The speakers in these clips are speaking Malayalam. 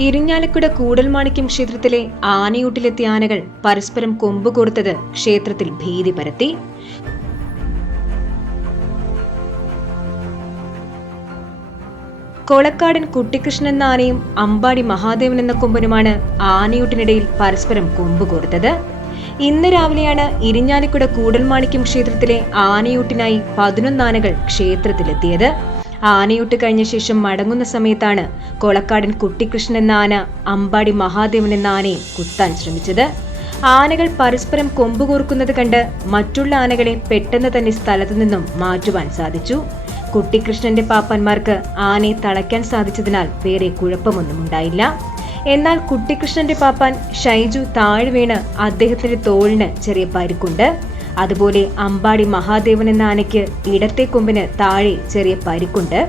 ഇരിഞ്ഞാലക്കുട കൂടൽമാണിക്യം ക്ഷേത്രത്തിലെ ആനയൂട്ടിലെത്തിയ ആനകൾ പരസ്പരം കൊമ്പ് കൊടുത്തത് ക്ഷേത്രത്തിൽ ഭീതി പരത്തി. കൊളക്കാടൻ കുട്ടിക്കൃഷ്ണൻ എന്ന ആനയും അമ്പാടി മഹാദേവൻ എന്ന കൊമ്പനുമാണ് ആനയൂട്ടിനിടയിൽ പരസ്പരം കൊമ്പ് കൊടുത്തത് ഇന്ന് രാവിലെയാണ് ഇരിഞ്ഞാലിക്കുട കൂടൽമാണിക്യം ക്ഷേത്രത്തിലെ ആനയൂട്ടിനായി പതിനൊന്നാനകൾ ക്ഷേത്രത്തിലെത്തിയത്. ആനയൂട്ട് കഴിഞ്ഞ ശേഷം മടങ്ങുന്ന സമയത്താണ് കൊളക്കാടൻ കുട്ടിക്കൃഷ്ണൻ എന്ന ആന അമ്പാടി മഹാദേവൻ എന്ന ആനയെ കുത്താൻ ശ്രമിച്ചത്. ആനകൾ പരസ്പരം കൊമ്പ് കോർക്കുന്നത് കണ്ട് മറ്റുള്ള ആനകളെ പെട്ടെന്ന് തന്നെ സ്ഥലത്തു നിന്നും മാറ്റുവാൻ സാധിച്ചു. കുട്ടിക്കൃഷ്ണന്റെ പാപ്പന്മാർക്ക് ആനയെ തളയ്ക്കാൻ സാധിച്ചതിനാൽ വേറെ കുഴപ്പമൊന്നും ഉണ്ടായില്ല. എന്നാൽ കുട്ടിക്കൃഷ്ണന്റെ പാപ്പാൻ ഷൈജു താഴ്വീണ് അദ്ദേഹത്തിന്റെ തോളിന് ചെറിയ പരിക്കുണ്ട്. അതുപോലെ അമ്പാടി മഹാദേവൻ എന്ന ആനയ്ക്ക് ഇടത്തെ കൊമ്പിന് താഴെ ചെറിയ പരിക്കുണ്ട്.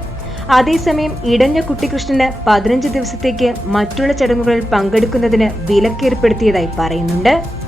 അതേസമയം ഇടഞ്ഞ കുട്ടികൃഷ്ണന് പതിനഞ്ച് ദിവസത്തേക്ക് മറ്റുള്ള ചടങ്ങുകളിൽ പങ്കെടുക്കുന്നതിന് വിലക്കേർപ്പെടുത്തിയതായി പറയുന്നുണ്ട്.